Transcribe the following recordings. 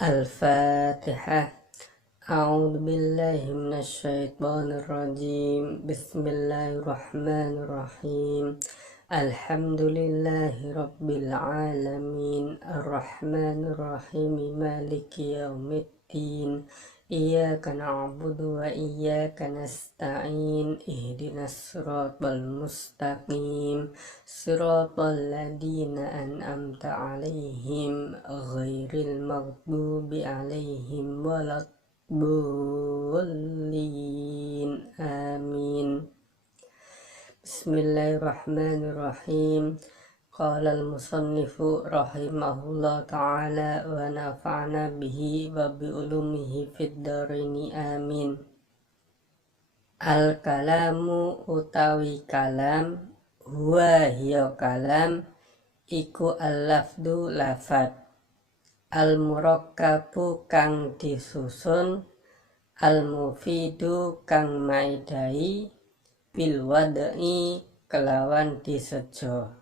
Al-Fatihah. A'udzu billahi minasyaitonir rajim. Bismillahirrahmanirrahim. Alhamdulillahi rabbil alamin. Arrahmanir rahim. Maliki yaumiddin. Iyyaka na'budu wa iyyaka nasta'in. Ihdinas siratal mustaqim. Siratal ladzina an'amta 'alaihim ghairil maghdubi 'alaihim waladdallin. Amin. Bismillahirrahmanirrahim. Qala al-musannifu rahimahullah ta'ala wa nafa'na bihi wa bi ulumihi fid dharaini amin. Al-kalamu utawi kalam, huwa hiya kalam, iku al-lafdu lafad, al-murakkabu kang disusun, al-mufidu kang maidai, bil wad'i kelawan disejo.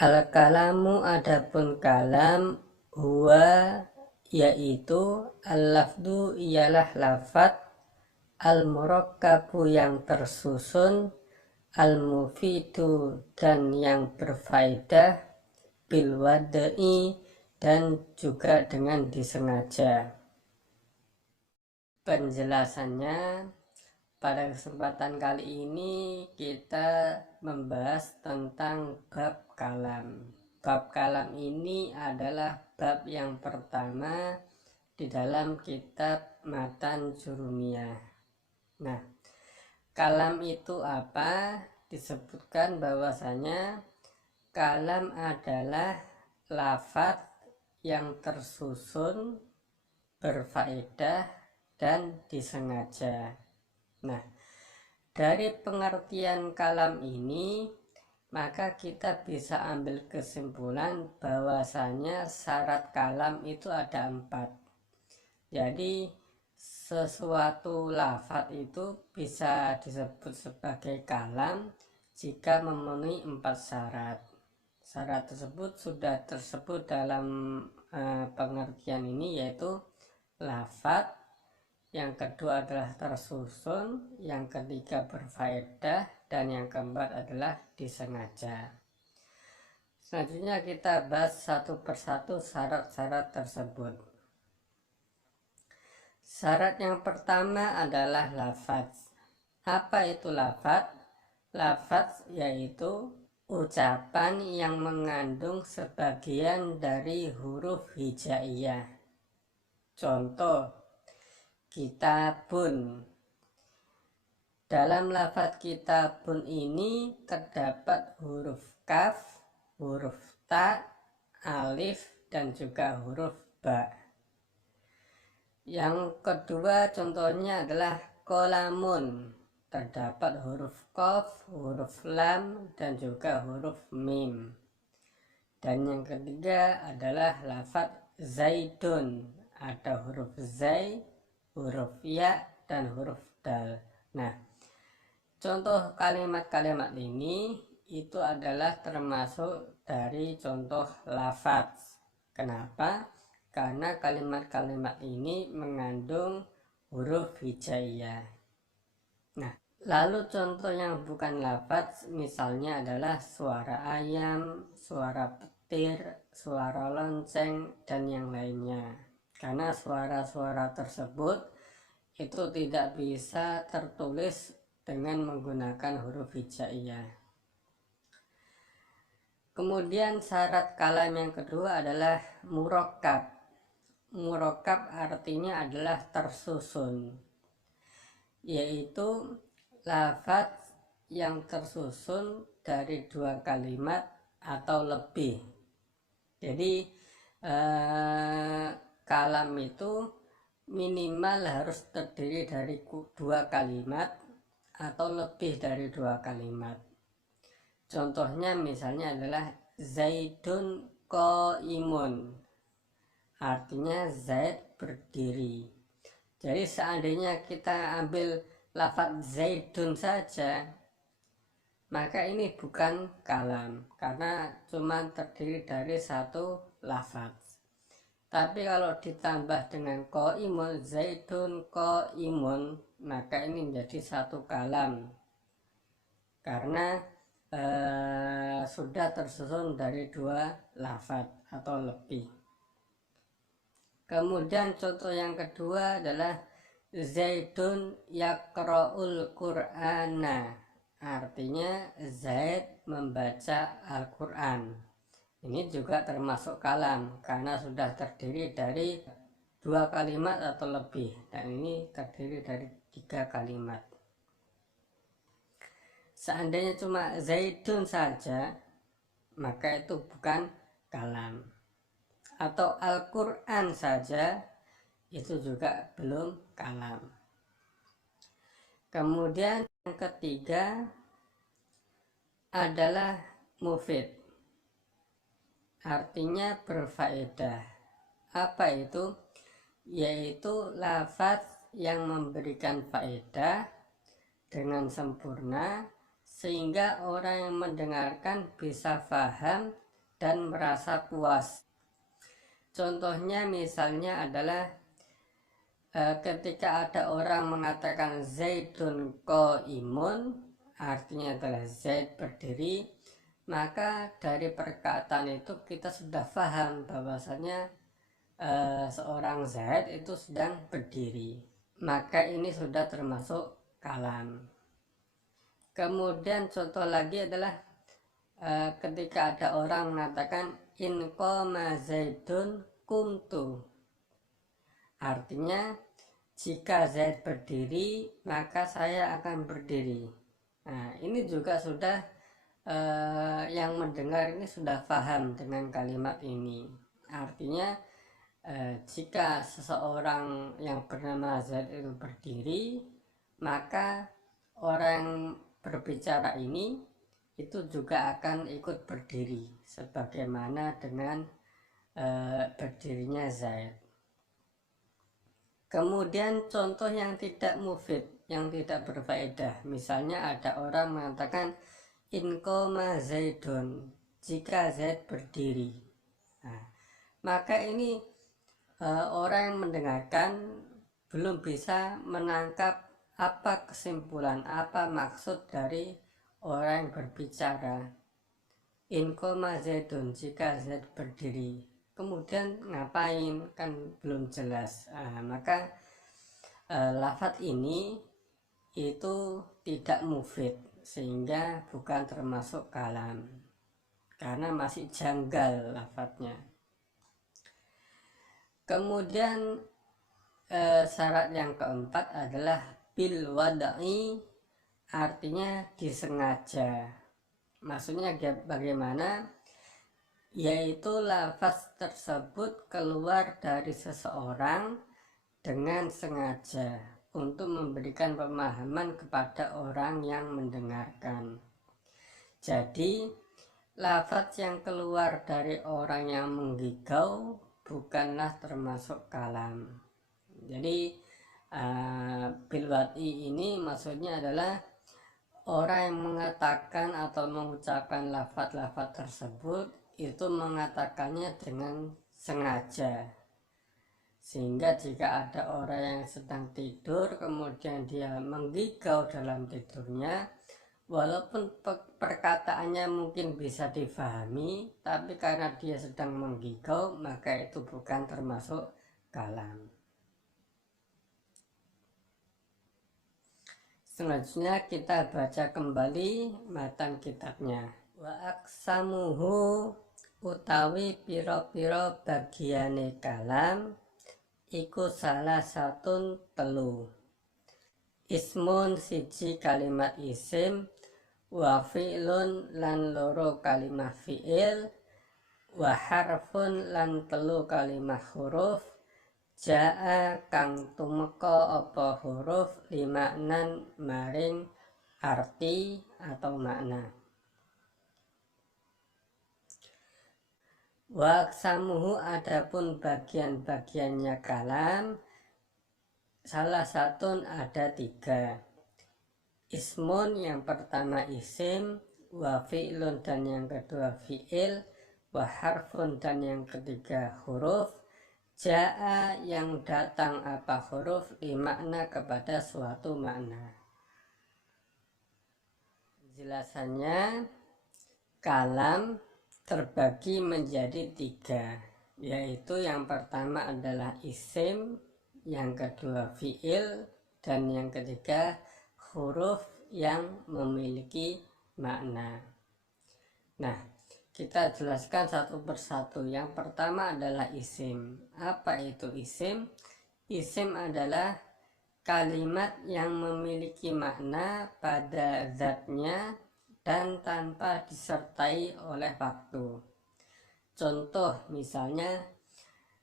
Al-kalamu adapun kalam, huwa yaitu al-lafdu ialah lafad, al-murakkabu yang tersusun, al-mufidu dan yang berfaedah, bil wad'i dan juga dengan disengaja. Penjelasannya, pada kesempatan kali ini kita membahas tentang bab kalam. Bab kalam ini adalah bab yang pertama di dalam kitab Matan Jurumiyah. Nah, kalam itu apa? Disebutkan bahwasanya kalam adalah lafaz yang tersusun, berfaedah, dan disengaja. Nah, dari pengertian kalam ini, maka kita bisa ambil kesimpulan bahwasanya syarat kalam itu ada 4. Jadi, sesuatu lafaz itu bisa disebut sebagai kalam jika memenuhi 4 syarat. Syarat tersebut sudah tersebut dalam pengertian ini, yaitu lafaz, yang kedua adalah tersusun, yang ketiga berfaedah, dan yang keempat adalah disengaja. Selanjutnya kita bahas satu persatu syarat-syarat tersebut. Syarat yang pertama adalah lafaz. Apa itu lafaz? Lafaz yaitu ucapan yang mengandung sebagian dari huruf hijaiyah. Contoh, kitabun. Dalam lafaz kitabun ini terdapat huruf kaf, huruf ta, alif, dan juga huruf ba. Yang kedua contohnya adalah qalamun. Terdapat huruf qaf, huruf lam, dan juga huruf mim. Dan yang ketiga adalah lafaz zaidun. Ada huruf zai, huruf ya, dan huruf dal. Nah, contoh kalimat-kalimat ini itu adalah termasuk dari contoh lafaz. Kenapa? Karena kalimat-kalimat ini mengandung huruf hijaiyah. Nah, lalu contoh yang bukan lafaz misalnya adalah suara ayam, suara petir, suara lonceng, dan yang lainnya. Karena suara-suara tersebut itu tidak bisa tertulis dengan menggunakan huruf hijaiyah. Kemudian syarat kalam yang kedua adalah murakkab. Murakkab artinya adalah tersusun, yaitu lafaz yang tersusun dari 2 kalimat atau lebih. Jadi kalam itu minimal harus terdiri dari 2 kalimat atau lebih dari 2 kalimat. Contohnya misalnya adalah zaidun qaimun, artinya Zaid berdiri. Jadi seandainya kita ambil lafaz zaidun saja, maka ini bukan kalam karena cuma terdiri dari 1 lafaz. Tapi kalau ditambah dengan qaimun, Zaidun qaimun, maka ini menjadi satu kalam karena sudah tersusun dari dua lafaz atau lebih. Kemudian contoh yang kedua adalah Zaidun yaqra'ul Qur'ana, artinya Zaid membaca Al-Quran. Ini juga termasuk kalam karena sudah terdiri dari dua kalimat atau lebih, dan ini terdiri dari 3 kalimat. Seandainya cuma Zaidun saja, maka itu bukan kalam. Atau Al-Quran saja, itu juga belum kalam. Kemudian yang ketiga adalah mufid, artinya berfaedah. Apa itu? Yaitu lafaz yang memberikan faedah dengan sempurna sehingga orang yang mendengarkan bisa paham dan merasa puas. Contohnya misalnya adalah ketika ada orang mengatakan Zaidun qaimun, artinya adalah Zaid berdiri, maka dari perkataan itu kita sudah paham bahwasanya seorang Zaid itu sedang berdiri. Maka ini sudah termasuk kalam. Kemudian contoh lagi adalah ketika ada orang mengatakan in qama Zaidun kumtu, artinya jika Zaid berdiri maka saya akan berdiri. Nah, ini juga sudah yang mendengar ini sudah paham dengan kalimat ini. Artinya jika seseorang yang bernama Zaid itu berdiri, maka orang yang berbicara ini itu juga akan ikut berdiri sebagaimana dengan berdirinya Zaid. Kemudian contoh yang tidak mufid, yang tidak berfaedah, misalnya ada orang mengatakan in qama Zaidun, jika Zaid berdiri. Nah, maka ini orang yang mendengarkan belum bisa menangkap apa kesimpulan, apa maksud dari orang yang berbicara in qama Zaidun, jika Zaid berdiri. Kemudian ngapain, kan belum jelas. Maka lafaz ini itu tidak mufid sehingga bukan termasuk kalam karena masih janggal lafaznya. Kemudian syarat yang keempat adalah bil wada'i, artinya disengaja. Maksudnya bagaimana? Yaitu lafaz tersebut keluar dari seseorang dengan sengaja untuk memberikan pemahaman kepada orang yang mendengarkan. Jadi lafaz yang keluar dari orang yang menggigau bukanlah termasuk kalam. Jadi bil wada'i ini maksudnya adalah orang yang mengatakan atau mengucapkan lafaz-lafaz tersebut itu mengatakannya dengan sengaja, sehingga jika ada orang yang sedang tidur kemudian dia menggigau dalam tidurnya, walaupun perkataannya mungkin bisa difahami, tapi karena dia sedang menggigau maka itu bukan termasuk kalam. Selanjutnya kita baca kembali matan kitabnya. Wa aksamuhu, utawi piro-piro bagiane kalam iku salah satun telu. Ismun siji kalimat isim, wa fi'lun lan loro kalimat fi'il, wa harfun lan telu kalimat huruf, ja'a kang tumeka apa huruf limaknan maring arti atau makna. Wa aksamuhu, adapun bagian-bagiannya kalam salah satu ada 3. Ismun yang pertama isim, wa fi'lun dan yang kedua fi'il, wa harfun dan yang ketiga huruf, Ja'a yang datang apa huruf di makna kepada suatu makna. Jelasannya, kalam terbagi menjadi 3, yaitu yang pertama adalah isim, yang kedua fiil, dan yang ketiga huruf yang memiliki makna. Nah, kita jelaskan satu persatu. Yang pertama adalah isim. Apa itu isim? Isim adalah kalimat yang memiliki makna pada zatnya dan tanpa disertai oleh waktu. Contoh misalnya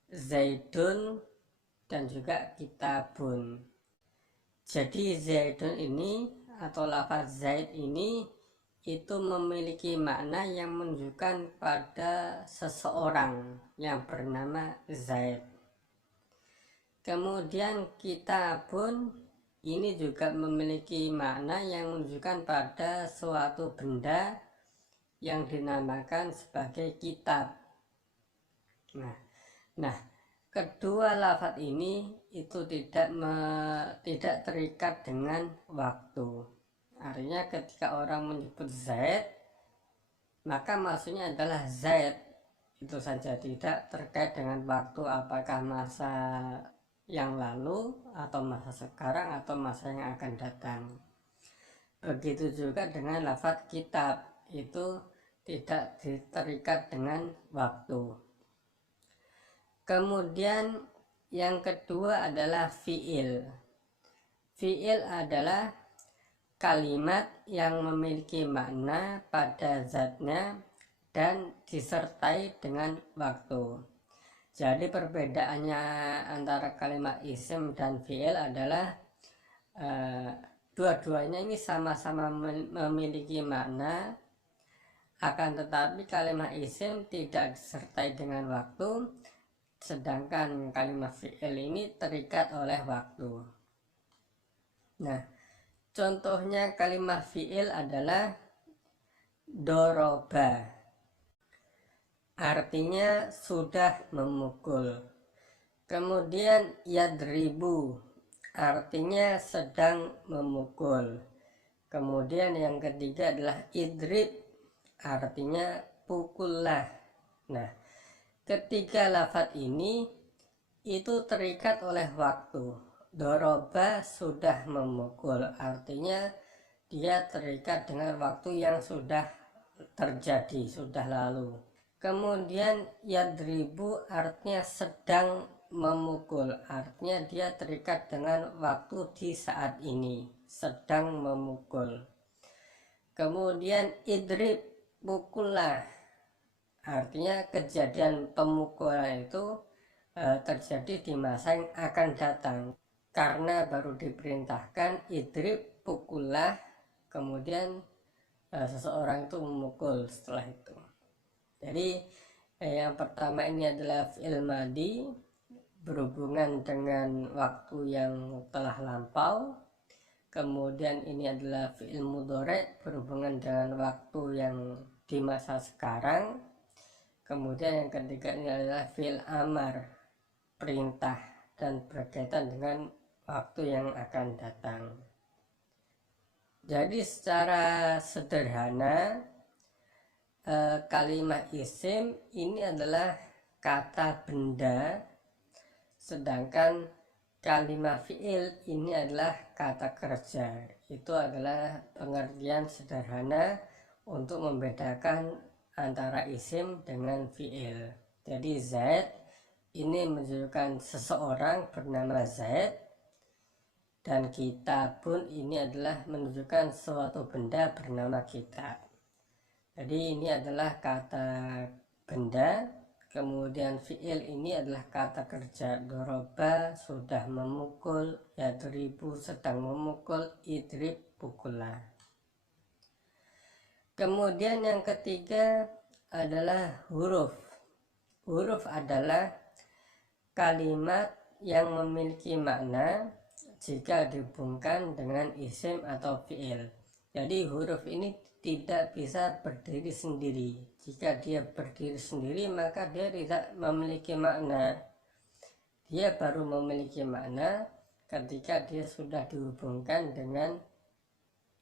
Zaidun dan juga kitabun. Jadi Zaidun ini atau lafaz Zaid ini itu memiliki makna yang menunjukkan pada seseorang yang bernama Zaid. Kemudian kitabun ini juga memiliki makna yang menunjukkan pada suatu benda yang dinamakan sebagai kitab. Nah, kedua lafaz ini itu tidak terikat dengan waktu. Artinya ketika orang menyebut Zaid, maka maksudnya adalah Zaid itu saja, tidak terkait dengan waktu, apakah masa yang lalu atau masa sekarang atau masa yang akan datang. Begitu juga dengan lafaz kitab, itu tidak terikat dengan waktu. Kemudian yang kedua adalah fiil. Fiil adalah kalimat yang memiliki makna pada zatnya dan disertai dengan waktu. Jadi perbedaannya antara kalimat isim dan fiil adalah dua-duanya ini sama-sama memiliki makna, akan tetapi kalimat isim tidak disertai dengan waktu, sedangkan kalimat fiil ini terikat oleh waktu. Nah, contohnya kalimat fiil adalah doroba, artinya sudah memukul. Kemudian yadribu, artinya sedang memukul. Kemudian yang ketiga adalah idrib, artinya pukullah. Nah, ketiga lafaz ini itu terikat oleh waktu. Doroba sudah memukul, artinya dia terikat dengan waktu yang sudah terjadi, sudah lalu. Kemudian yadribu artinya sedang memukul, artinya dia terikat dengan waktu di saat ini, sedang memukul. Kemudian idrib, pukullah, artinya kejadian pemukulan itu terjadi di masa yang akan datang, karena baru diperintahkan idrib, pukullah, kemudian seseorang itu memukul setelah itu. Jadi yang pertama ini adalah fi'il madi, berhubungan dengan waktu yang telah lampau. Kemudian ini adalah fi'il mudhari', berhubungan dengan waktu yang di masa sekarang. Kemudian yang ketiga ini adalah fi'il amar, perintah dan berkaitan dengan waktu yang akan datang. Jadi secara sederhana kalimat isim ini adalah kata benda, sedangkan kalimat fiil ini adalah kata kerja. Itu adalah pengertian sederhana untuk membedakan antara isim dengan fiil. Jadi Zaid ini menunjukkan seseorang bernama Zaid, dan kitabun ini adalah menunjukkan suatu benda bernama kitab. Jadi ini adalah kata benda, kemudian fiil ini adalah kata kerja. Doroba sudah memukul, yadribu sedang memukul, idrib pukullah. Kemudian yang ketiga adalah huruf. Huruf adalah kalimat yang memiliki makna jika dihubungkan dengan isim atau fiil. Jadi huruf ini tidak bisa berdiri sendiri. Jika dia berdiri sendiri maka dia tidak memiliki makna. dia baru memiliki makna ketika dia sudah dihubungkan dengan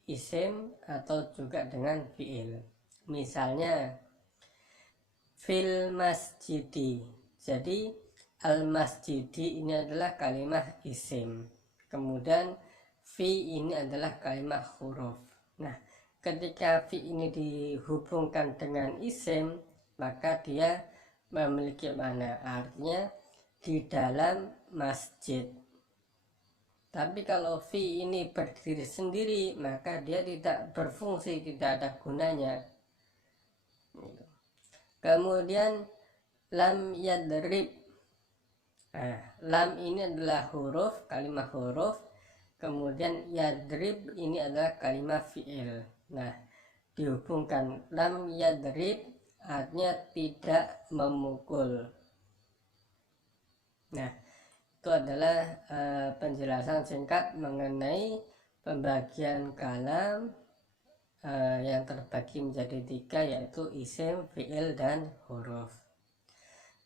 isim atau juga dengan fiil. Misalnya fil masjidi, jadi al masjidi ini adalah kalimat isim, kemudian fi ini adalah kalimat huruf. Nah, ketika fi ini dihubungkan dengan isim, maka dia memiliki makna, artinya di dalam masjid. Tapi kalau fi ini berdiri sendiri, maka dia tidak berfungsi, tidak ada gunanya. Kemudian lam yadrib, lam ini adalah huruf, kalimat huruf, kemudian yadrib ini adalah kalimat fiil. Nah, dihubungkan lam yadrib artinya tidak memukul. Nah, itu adalah penjelasan singkat mengenai pembagian kalam yang terbagi menjadi 3, yaitu isim, fiil, dan huruf.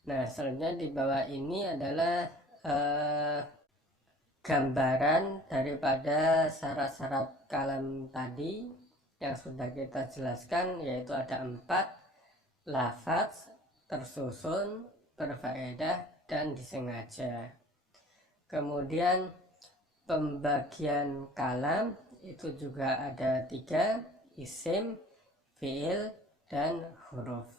Nah, selanjutnya di bawah ini adalah gambaran daripada syarat-syarat kalam tadi yang sudah kita jelaskan, yaitu ada 4: lafaz, tersusun, berfaedah, dan disengaja. Kemudian pembagian kalam itu juga ada 3: isim, fiil, dan huruf.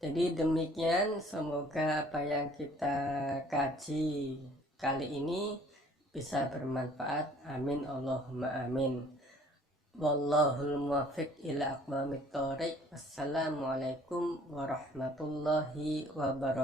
Jadi demikian, semoga apa yang kita kaji kali ini bisa bermanfaat. Amin Allahumma amin. Wallahul muwaffiq ila aqwamit thoriq. Wassalamualaikum warahmatullahi wabarakatuh.